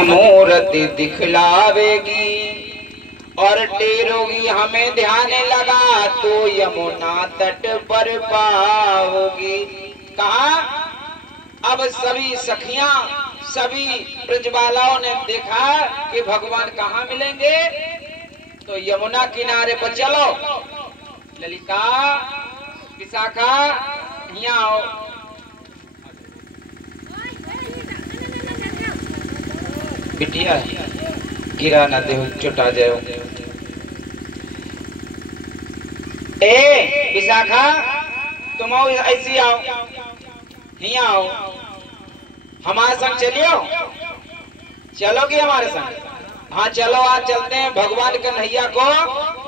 मूर्ति दिखलावेगी और टेरोगी हमें ध्यान लगा तो यमुना तट पर पाओगी। कहा अब सभी सखियां सभी ब्रजबालाओं ने देखा कि भगवान कहाँ मिलेंगे, तो यमुना किनारे पर चलो। ललिता विशाखा यहाँ आओ। बिटिया गिरा ना दे, चुटा जाए। ए विशाखा तुम आओ, ऐसी आओ, यहाँ आओ, हमारे संग चलियो। चलोगी हमारे संग? हाँ चलो, आज चलते हैं भगवान कन्हैया को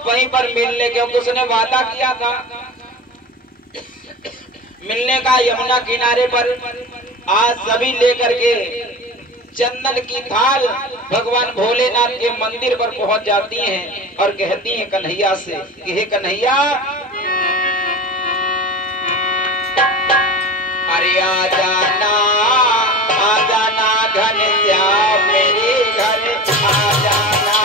वहीं पर मिलने, क्योंकि उसने वादा किया था मिलने का यमुना किनारे पर। आज सभी लेकर के चंदन की थाल भगवान भोलेनाथ के मंदिर पर पहुंच जाती हैं और कहती हैं कन्हैया से कि हे कन्हैया, अरे आ जाना घनश्याम मेरे घर आ जाना।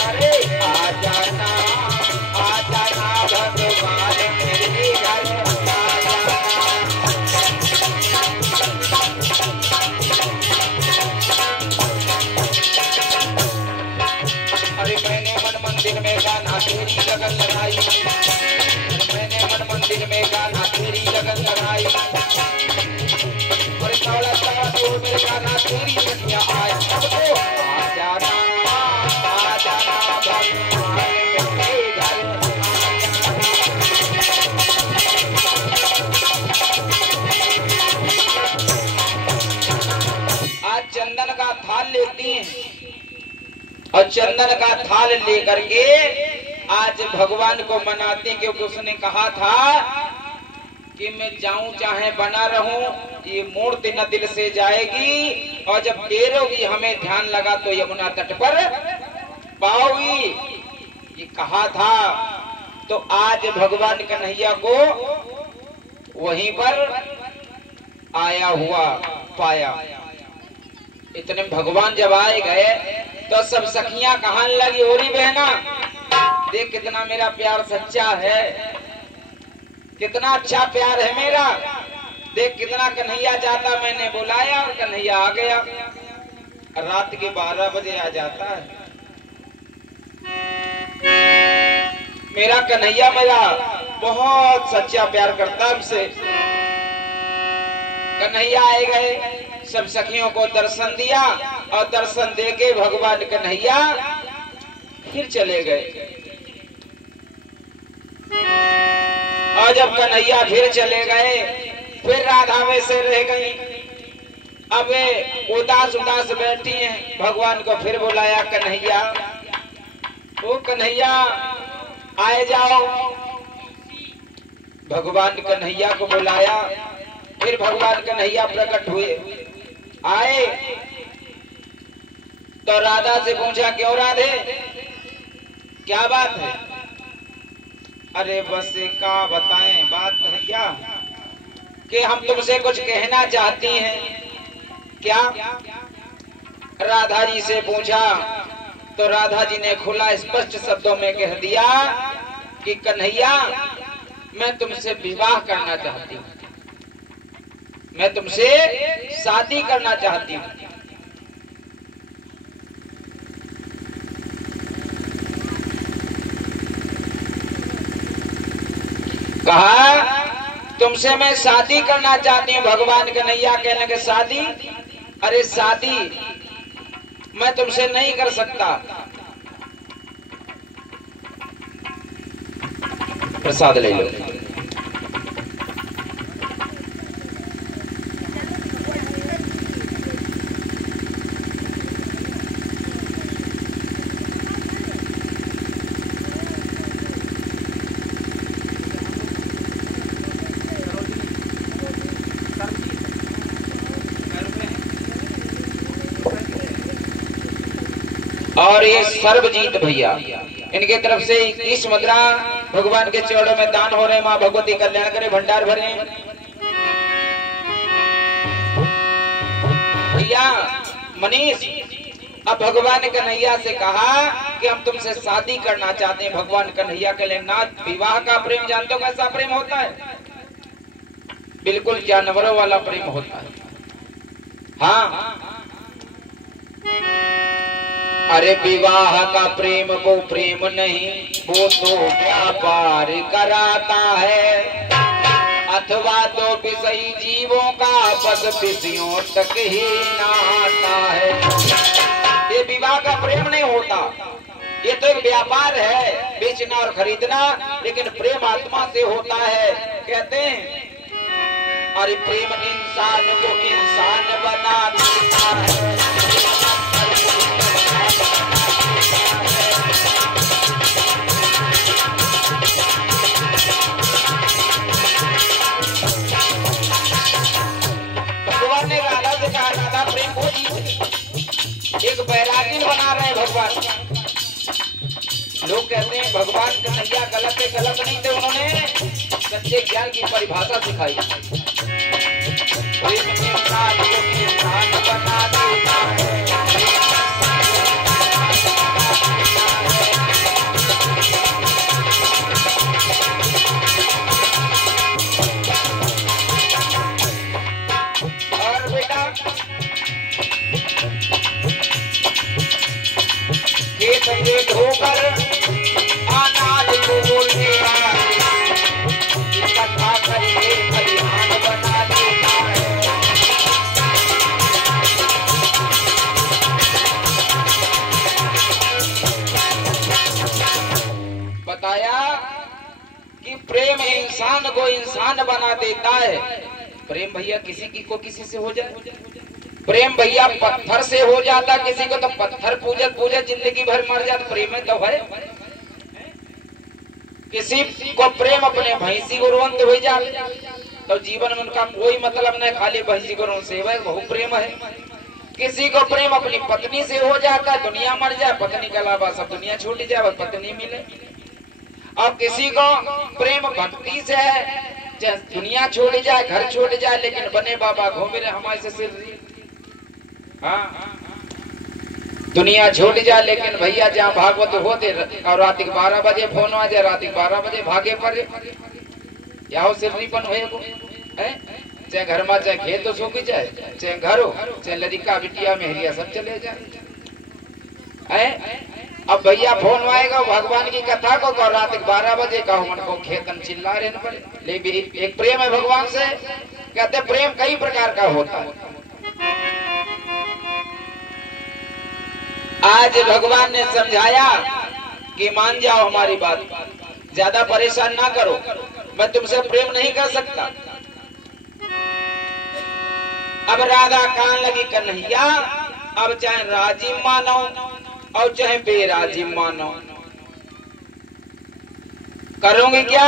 अरे आ जाना भगवान मेरे घर आ जाना। अरे मैंने मन मंदिर में गाना तेरी लगन लगाई, मैंने मन मंदिर में गाना तेरी लगन लगाई, और चौड़ा चौड़ा तो मेरे गाना तेरी सखियां आए। अब तो आ जाना भगवान मेरे घर आ जाना। आज चंदन का थाल लेती हैं और चंदन का थाल लेकर के आज भगवान को मनाते, क्योंकि उसने कहा था कि मैं जाऊं चाहे बना रहूं, ये मूर्ति न दिल से जाएगी, और जब टेरोगी हमें ध्यान लगा तो यमुना तट पर पाओगी, ये कहा था। तो आज भगवान कन्हैया को वहीं पर आया हुआ पाया। इतने भगवान जब आए गए तो सब सखियां कहने लगी, होरी बहना देख कितना मेरा प्यार सच्चा है, कितना अच्छा प्यार है मेरा, देख कितना कन्हैया जाता मैंने बुलाया और कन्हैया आ गया। रात के 12 बजे आ जाता है मेरा कन्हैया, मेरा बहुत सच्चा प्यार करता हमसे। कन्हैया आए गए, सब सखियों को दर्शन दिया और दर्शन देके भगवान कन्हैया फिर चले गए। और जब कन्हैया फिर चले गए, फिर राधा में से रह गई। अब उदास उदास बैठी हैं, भगवान को फिर बुलाया, कन्हैया ओ कन्हैया आए जाओ। भगवान कन्हैया को बुलाया, फिर भगवान कन्हैया प्रकट हुए, आए तो राधा से पूछा, क्यों राधे क्या बात है? अरे बस का बताएं बात कन्हैया कि हम तुमसे कुछ कहना चाहती हैं। क्या? राधा जी से पूछा तो राधा जी ने खुला स्पष्ट शब्दों में कह दिया कि कन्हैया मैं तुमसे विवाह करना चाहती हूँ, मैं तुमसे शादी करना चाहती हूँ। कहा तुमसे मैं शादी करना चाहती हूँ। भगवान कन्हैया कहने के शादी? अरे शादी मैं तुमसे नहीं कर सकता। प्रसाद ले लो। और ये सर्वजीत भैया, इनके तरफ से 21 मुद्रा भगवान के चरणों में दान हो रहे, माँ भगवती कल्याण करे, भंडार भरे। भैया मनीष, अब भगवान कन्हैया से कहा कि हम तुमसे शादी करना चाहते हैं। भगवान कन्हैया के लिए नाथ, विवाह का प्रेम जानते हो कैसा प्रेम होता है? बिल्कुल जानवरों वाला प्रेम होता है। हाँ, अरे विवाह का प्रेम को प्रेम नहीं, वो तो व्यापार कराता है, अथवा तो विषयी जीवों का बस विषयों तक ही नाता है। ये विवाह का प्रेम नहीं होता, ये तो एक व्यापार है, बेचना और खरीदना, लेकिन प्रेम आत्मा से होता है। कहते हैं अरे प्रेम इंसान को इंसान बना देता है। भगवान ने राधा से कहा, राधा प्रेम को एक बैरागिन बना रहे हैं भगवान। लोग कहते हैं भगवान कन्हैया गलत है, गलत नहीं थे, उन्होंने सच्चे ज्ञान की परिभाषा सिखाई। प्रेम इंसान को इंसान बना देता है। और बेटा खेत में ढोकर अनाज को बोलने इकट्ठा करके खलिहान बना देता है। बताया कि प्रेम इंसान को इंसान बना देता है। प्रेम भैया किसी को किसी से हो जाए, प्रेम भैया पत्थर से हो जाता किसी को, तो पत्थर पूजत पूजत जिंदगी भर मर जाता। प्रेम है तो है। किसी को प्रेम अपने भैंसी को रोन हो जाए तो जीवन में उनका कोई मतलब नहीं, खाली भैंसी को रोन सेवा है, बहुत प्रेम है। किसी को प्रेम अपनी पत्नी से हो जाता है, दुनिया मर जाए, पत्नी के अलावा सब दुनिया छूट जाए, बस पत्नी मिले। और किसी को प्रेम भक्ति से है, दुनिया छोड़ जाए, घर छोड़ जाए, लेकिन बने बाबा घूमे रहे हमारे से सिर। हाँ, दुनिया छोड़ जाए, लेकिन भैया जहाँ भागवत होते और रात के 12 बजे फोन आ जाए, रात के 12 बजे भागे पड़े, यहाँ सिर्रीपन है। चाहे घर में चाहे खेत तो सूख जाए, चाहे घर हो, चाहे लड़का बिटिया मेहरिया सब चले जाए। अब भैया फोन आएगा भगवान की कथा को, रात के 12 बजे का मन को खेतन चिल्ला रहे पड़े। लेकिन एक प्रेम है भगवान से। कहते प्रेम कई प्रकार का होता है। आज भगवान ने समझाया कि मान जाओ हमारी बात, ज्यादा परेशान ना करो, मैं तुमसे प्रेम नहीं कर सकता। अब राधा कान लगी कन्हैया, अब चाहे राजी मानो और चाहे बेराजी मानो, करोगे क्या?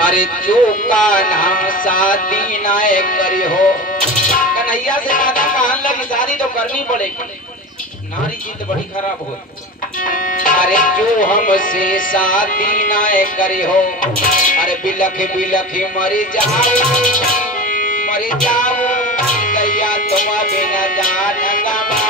अरे जो कान्हा शादी ना करी हो, कन्हैया से राधा कहन लगी शादी तो करनी पड़ेगी, नारी जीत बड़ी खराब हो। अरे जो हमसे शादी ना करी हो, अरे बिलख बिलख मर जाओ गैया तुम बिना जान गवा।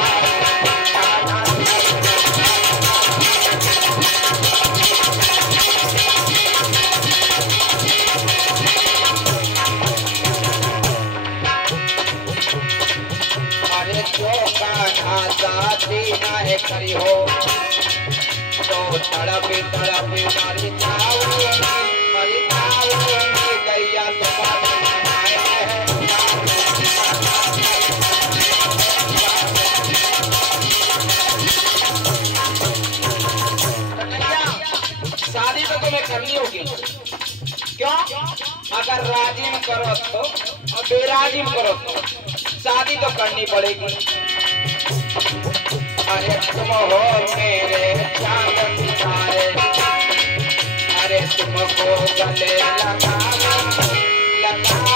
अरे जो कान्हा शादी ना करी हो, तो तड़प तड़प मर जाओ गैया तुम शादी तो तुम्हें करनी होगी। क्यों? अगर राजिम करो तो और बेराजिम करो तो शादी तो करनी पड़ेगी। अरे तुम हो मेरे चांद सितारे, अरे तुमको गले लगा लगा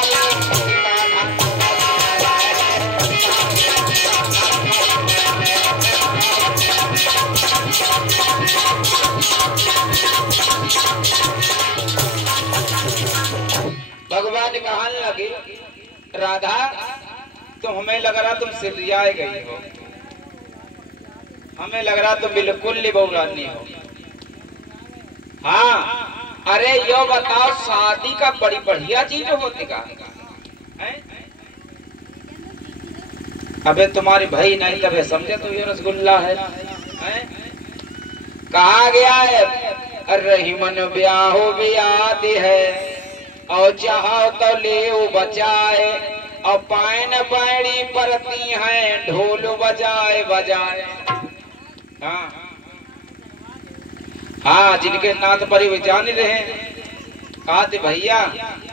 कहने लगी, राधा तुम हमें लग रहा तुम सिरजाए गई हो, हमें लग रहा तुम बिल्कुल नहीं बहुरानी हो। हाँ, अरे यो बताओ शादी का बड़ी बढ़िया चीज होती का है? अबे तुम्हारी भाई नहीं तबे समझे तो ये रसगुल्ला है? कहा गया है रही मन ब्याहो ब्याती है और चाहो तो ले बचाए और पायन पैड़ी परती है ढोल बजाए बजाए। हाँ, जिनके नाथ पर जान रहे कहा थे भैया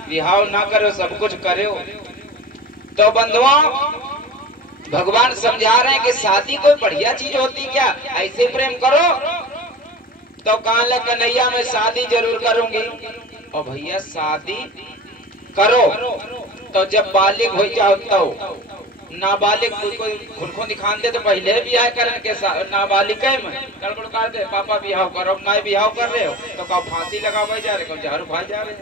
बिहाव ना करो सब कुछ करो। तो बंधुओं भगवान समझा रहे हैं कि शादी कोई बढ़िया चीज होती क्या, ऐसे प्रेम करो। तो कहा कन्हैया मैं शादी जरूर करूंगी। और भैया शादी करो तो जब बालिग हो जाओ तो, नाबालिग कोई खुरखो दिखान दे तो पहले बिहाव करने के नाबालिग में गड़बड़ कर दे, पापा बिहाव करो, ना बिहाव कर रहे हो तो कहो फांसी लगावे जा रहे, कहो झाड़ू भाई जा रहे।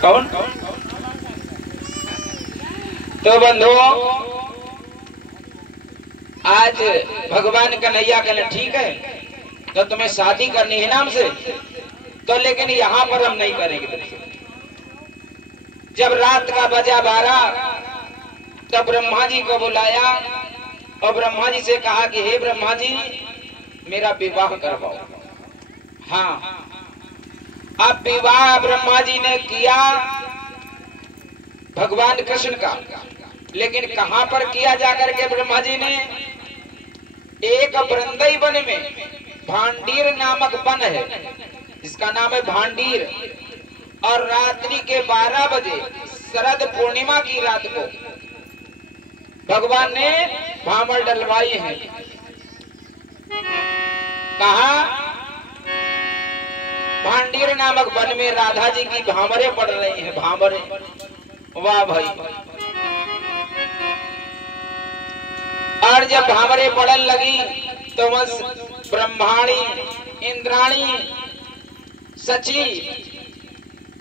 कौन? तो बंधुओं आज भगवान कन्हैया कहले ठीक है तो तुम्हें शादी करनी है नाम से, तो लेकिन यहाँ पर हम नहीं करेंगे तुमसे। जब रात का बजा 12 तब ब्रह्मा जी को बुलाया और ब्रह्मा जी से कहा कि हे ब्रह्मा जी मेरा विवाह करवाओ। हाँ, अब विवाह ब्रह्मा जी ने किया भगवान कृष्ण का, लेकिन कहां पर किया जाकर के ब्रह्मा जी ने? एक वृंदाई वन में भांडीर नामक वन है जिसका नाम है भांडीर, और रात्रि के 12 बजे शरद पूर्णिमा की रात को भगवान ने भामर डलवाई है। कहा? भांडीर नामक वन में राधा जी की भामरे पड़ रही हैं, भामरे। वाह भाई। और जब भामरे पड़न लगी तो बस ब्रह्माणी, इंद्राणी, सची,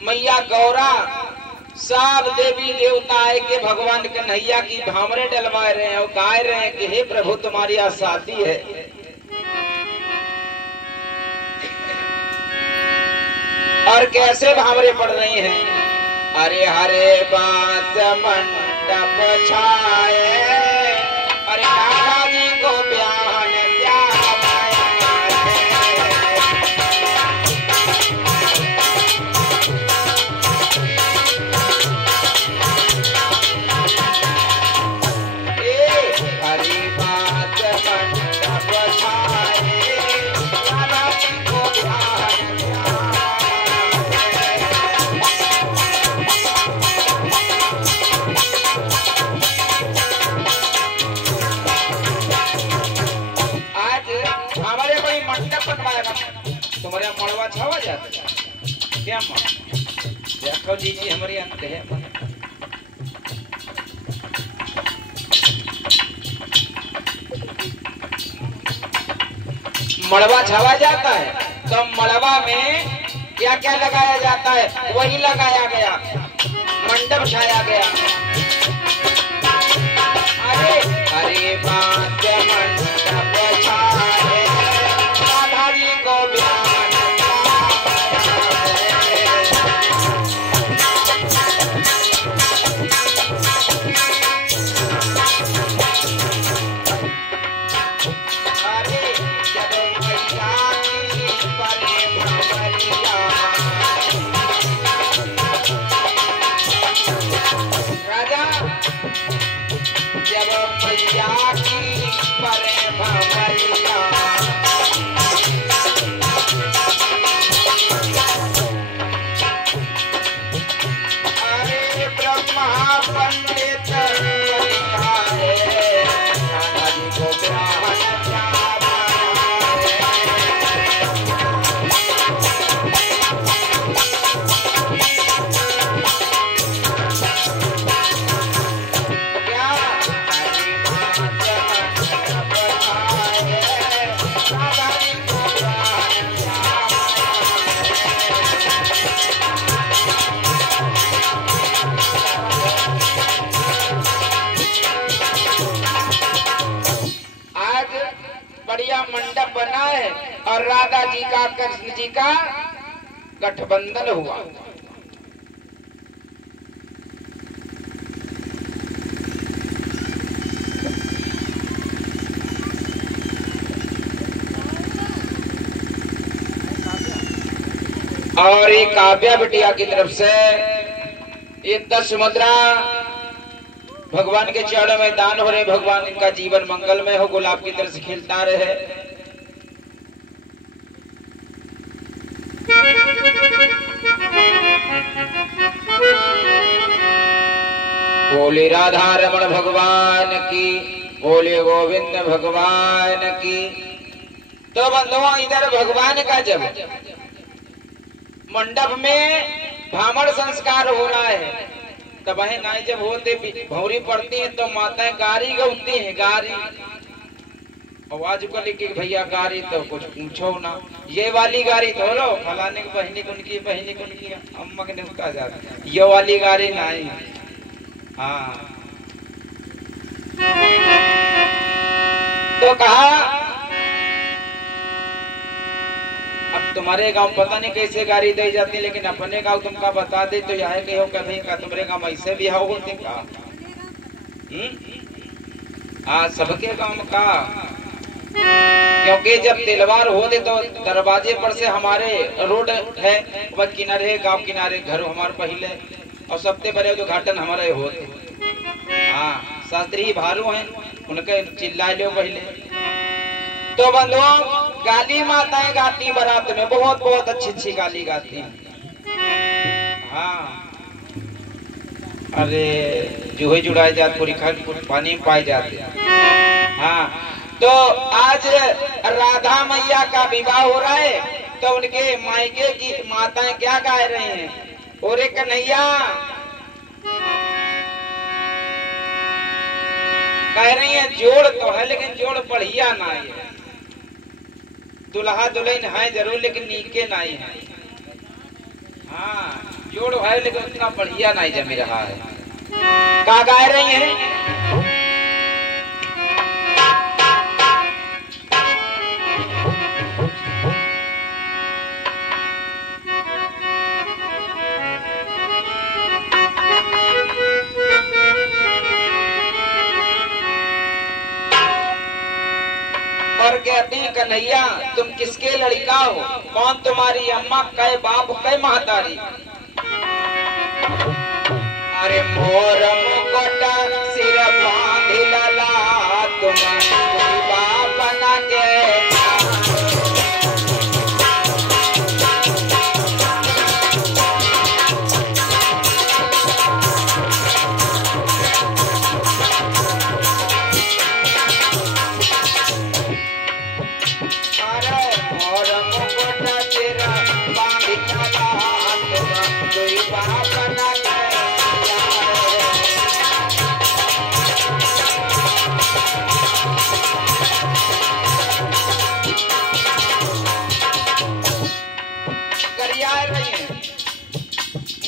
मैया गौरा, सब देवी देवता है के भगवान कन्हैया की भामरे डलवा रहे हैं और गा रहे हैं कि हे प्रभु तुम्हारी आज शादी है। और कैसे भामरे पड़ रही हैं? अरे हरे बात मंडप छाए, अरे राधा जी को ब्याहन तुम्हारे मड़वा छावा जाता है क्या? देखो जी जी हमारे अंत है। मड़वा छावा जाता है तो मड़वा में क्या क्या लगाया जाता है? वही लगाया गया, मंडप छाया गया। अरे अरे बात मंडप छाए राधा जी को जब मैया की परे बना है और राधा जी का कृष्ण जी का गठबंधन हुआ। और ये काव्या बिटिया की तरफ से ये 10 मुद्रा भगवान के चरणों में दान हो रहे। भगवान इनका जीवन मंगलमय हो, गुलाब की तरह से खिलता रहे। बोले राधा रमण भगवान की, बोले गोविंद भगवान की। तो बंधुओं, इधर भगवान का जब मंडप में भामड़ संस्कार हो रहा है, तब वह नाई जब होते भौरी पड़ती है तो माताएं गारी गौती हैं। गारी आवाज को लेके भैया गारी तो कुछ पूछो ना, ये वाली गारी थोड़ो फलाने की बहनी कुनकी अम्मा के उसका जाता, ये वाली गारी नहीं। हाँ, तो कहा अब तुम्हारे गांव पता नहीं कैसे गाड़ी दी जाती, लेकिन अपने गांव तुमका बता दे तो यह के हो कभी का तुम्हारे गांव ऐसे भी हो का। सबके गांव का, क्योंकि जब तिलवार हो दे तो दरवाजे पर से हमारे रोड है वह किनारे, गांव किनारे घर हमारे पहले, और सबसे बड़े उद्घाटन हमारे होते। हाँ, शास्त्री भारू हैं, उनके चिल्ला लो पहले। तो बंधुओं, गाली माताएं गाती बारात में, बहुत बहुत अच्छी अच्छी गाली गाती हैं। हाँ, अरे जूहे जुड़ाए जाते, पूरी पानी में पाए जाते। हाँ, तो आज राधा मैया का विवाह हो रहा है, तो उनके मायके की माताएं क्या गा रहे हैं? ओरे कन्हैया, कह रही है जोड़ तो है लेकिन जोड़ बढ़िया ना है। दुल्हा दुल्हन है जरूर लेकिन नीके नहीं है। हाँ, जोड़ है लेकिन उतना बढ़िया नहीं जम रहा है। क्या गा रही है? और कहती हैं कन्हैया तुम किसके लड़का हो? कौन तुम्हारी अम्मा, कै बाप कै महतारी? अरे मोर मुकुट सिर बांधी लला, तुम बाप न के।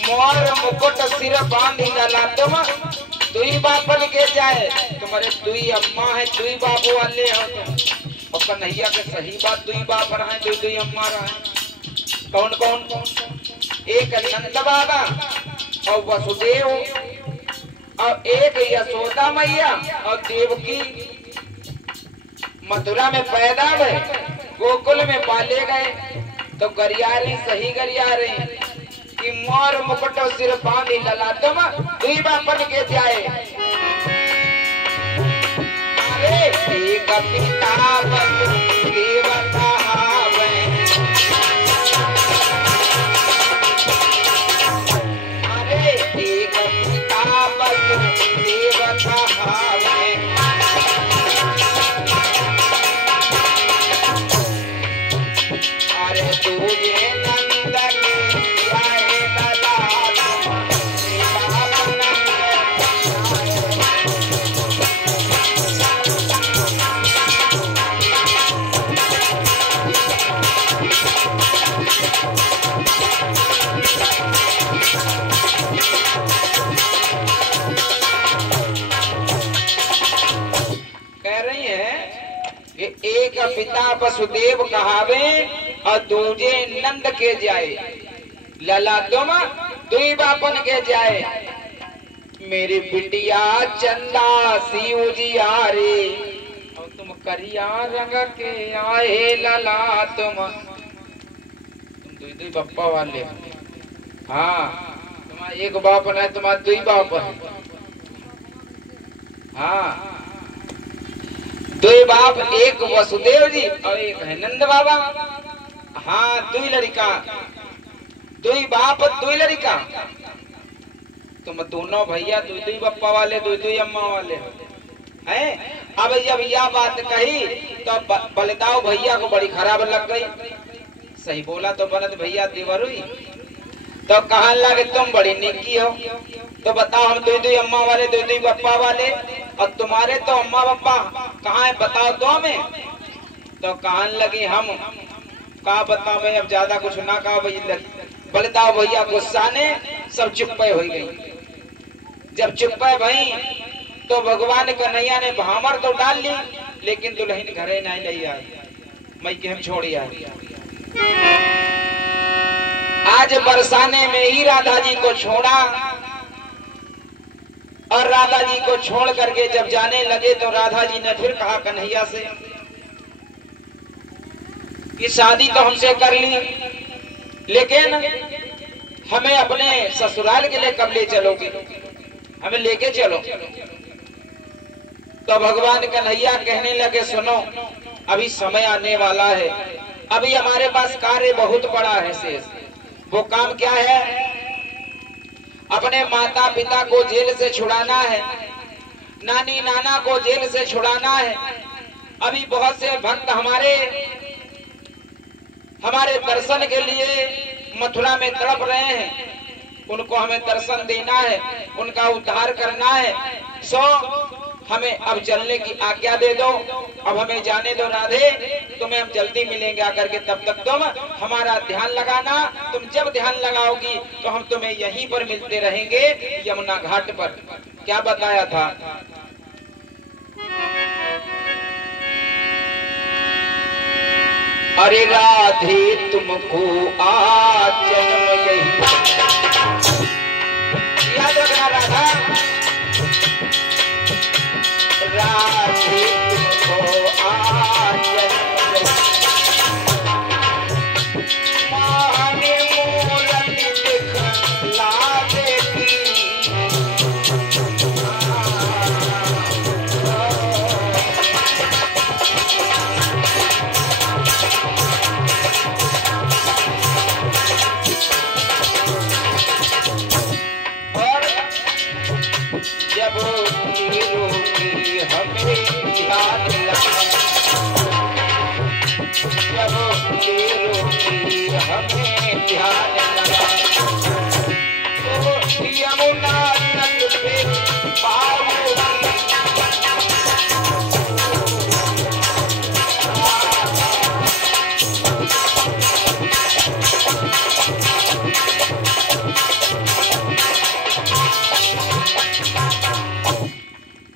मोर मुकुट सिर बांधी डाला, तुम दुई बापन के जाए, तुम्हारे दुई अम्मा है, दुई बाबू वाले हो तुम। और कन्हैया के सही बात, दुई बाप रहे, दुई दुई अम्मा रहे। कौन कौन? एक नंद बाबा और वसुदेव, और एक यशोदा मैया और देवकी मथुरा में पैदा हुए, गोकुल में पाले गए। तो गरिया रही, सही गरिया रही कि मोर मुकुट सिर बांधी लला, तुम दुई बापन के जाए। अरे एक पिता देवता हावे, अरे एक पिता देवता हावे। अरे तुझे नंद पिता वसुदेव कहावे और दूजे नंद के जाए, लला तुम दुई बापन के जाए। मेरी बिटिया चंदा सी उजियारे और तुम करिया रंग के आए, लला तुम दुई बप्पा वाले। हाँ, तुम्हारा एक बाप है, तुम्हारा दुई बाप है। हाँ, दुई बाप, एक वसुदेव जी और एक है नंद बाबा। हाँ, दुई लड़का, दुई बाप दुई लड़का। तुम दोनों भैया दुई दुई बप्पा वाले, दुई दुई अम्मा वाले हैं। अब जब यह बात कही तो बलदाव भैया को बड़ी खराब लग गई। सही बोला तो बनत भैया देवर हुई, तो कहा लगे तुम बड़ी निकी हो, तो बताओ हम दुई दुई अम्मा वाले दुई दुई बप्पा वाले, और तुम्हारे तो अम्मा बप्पा कहाँ है बताओ तो हमें। तो कहन लगी हम कहा बताओ, मैं अब ज्यादा कुछ ना कहा। बलदाव भैया गुस्सा ने सब चुप्पे हो गई। जब चुप्पे भई तो भगवान कन्हैया ने भामर तो डाल ली, लेकिन दुल्हन घरे नहीं ले आई, मैं के हम छोड़ी आई। आज बरसाने में ही राधा जी को छोड़ा, और राधा जी को छोड़ करके जब जाने लगे तो राधा जी ने फिर कहा कन्हैया से कि शादी तो हमसे कर ली, लेकिन हमें अपने ससुराल के लिए कब ले चलोगे, हमें लेके चलो। तो भगवान कन्हैया कहने लगे सुनो, अभी समय आने वाला है, अभी हमारे पास कार्य बहुत बड़ा है शेष। वो काम क्या है? अपने माता पिता को जेल से छुड़ाना है, नानी नाना को जेल से छुड़ाना है। अभी बहुत से भक्त हमारे दर्शन के लिए मथुरा में तड़प रहे हैं, उनको हमें दर्शन देना है, उनका उद्धार करना है। सो हमें अब चलने की आज्ञा दे दो, अब हमें जाने दो राधे, तुम्हें हम जल्दी मिलेंगे आकर के, तब तक तुम हमारा ध्यान लगाना। तुम जब ध्यान लगाओगी तो हम तुम्हें यहीं पर मिलते रहेंगे, यमुना घाट पर। क्या बताया था? अरे राधे तुमको आज जन्म यही याद रखना राधा, राधे तुमको आज जन्म माने मूरत दिखला देती। जब रोगी हमें ध्यान लगा, जब रोगी हमें ध्यान लगा, तो यमुना तट पे पाओगी।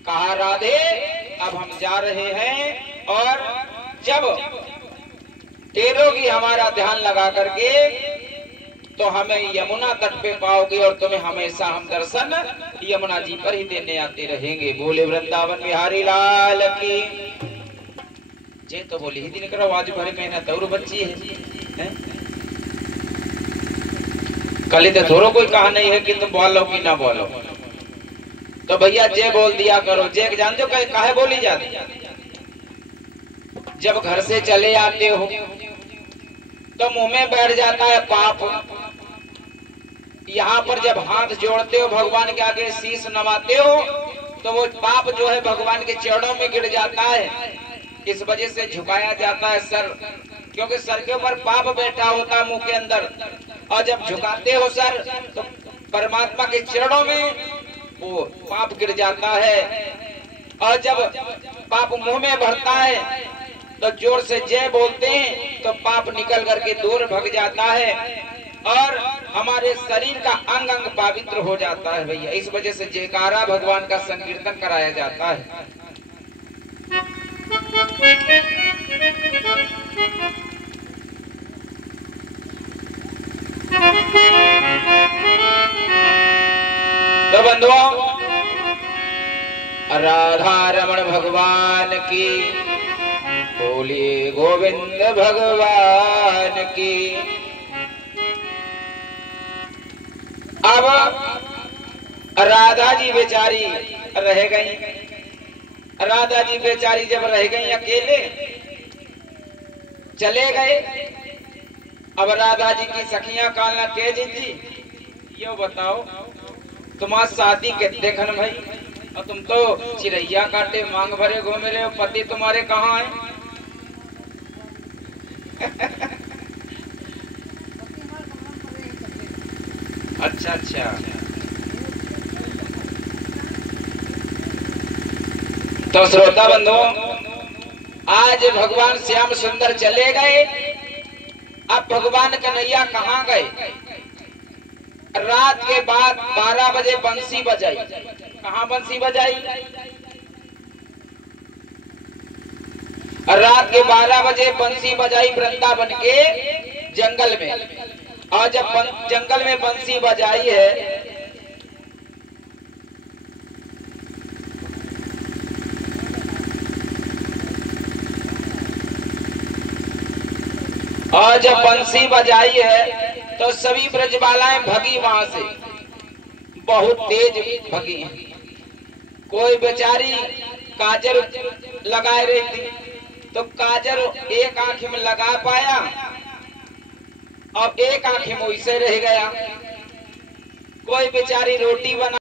कहा राधे अब हम जा रहे हैं, और जब तेरोगी हमारा ध्यान लगा करके तो हमें यमुना तट पे पाओगे, और तुम्हें हमेशा हम दर्शन यमुना जी पर ही देने आते रहेंगे। बोले वृंदावन बिहारी लाल की जे। तो बोले ही दिन करो आज भरे मेहनत और बच्ची है? कल तो थोड़ा कोई कहा नहीं है कि तुम बोलो कि ना बोलो, तो भैया जे बोल दिया करो। जे जान दो काहे बोली जाती। जब घर से चले आते हो तो मुंह में बैठ जाता है पाप। यहाँ पर जब हाथ जोड़ते हो भगवान के आगे शीश नवाते हो तो वो पाप जो है भगवान के चरणों में गिर जाता है। इस वजह से झुकाया जाता है सर, क्योंकि सर के ऊपर पाप बैठा होता है मुंह के अंदर, और जब झुकाते हो सर तो परमात्मा के चरणों में वो पाप गिर जाता है। और जब पाप मुंह में भरता है तो जोर से जय बोलते हैं तो पाप निकल करके दूर भग जाता है, और हमारे शरीर का अंग अंग पवित्र हो जाता है भैया। इस वजह से जयकारा भगवान का संकीर्तन कराया जाता है। बंधुओं, राधा रमण भगवान की, बोलिए गोविंद भगवान की। अब राधा जी बेचारी रह गई। राधा जी बेचारी जब रह गई अकेले, चले गए। अब राधा जी की सखियां कालना के जी, यो बताओ तुम्हारी शादी के देखन भाई, और तुम तो चिड़ैया काटे मांग भरे घूम रहे हो, पति तुम्हारे कहाँ है? अच्छा अच्छा, तो श्रोता बंधुओं, आज भगवान श्याम सुंदर चले गए। अब भगवान कन्हैया कहाँ गए? रात के बाद 12 बजे बंसी बजाई। कहाँ बंसी बजाई? रात के 12 बजे बंसी बजाई वृंदावन के जंगल में। और जब जंगल में बंसी बजाई है, और जब बंसी बजाई है तो सभी ब्रजबालाएं भगी वहां से, बहुत तेज भगी हैं। कोई बेचारी काजर लगाए रही थी, तो काजर एक आंख में लगा पाया, अब एक आंख में वैसे रह गया। कोई बेचारी रोटी बना